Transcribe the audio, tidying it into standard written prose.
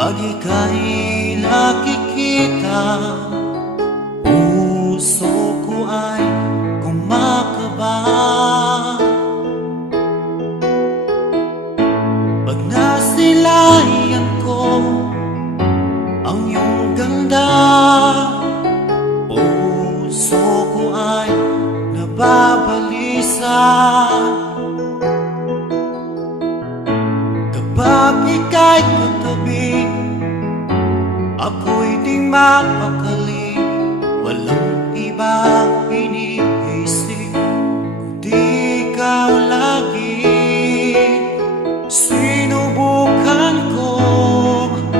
Pag ika'y nakikita, puso ko ay kumakaba. Pag nasilayan ko ang iyong ganda, puso ko ay nababalisa. Kapag ika'y katabi, ako'y di mapakali.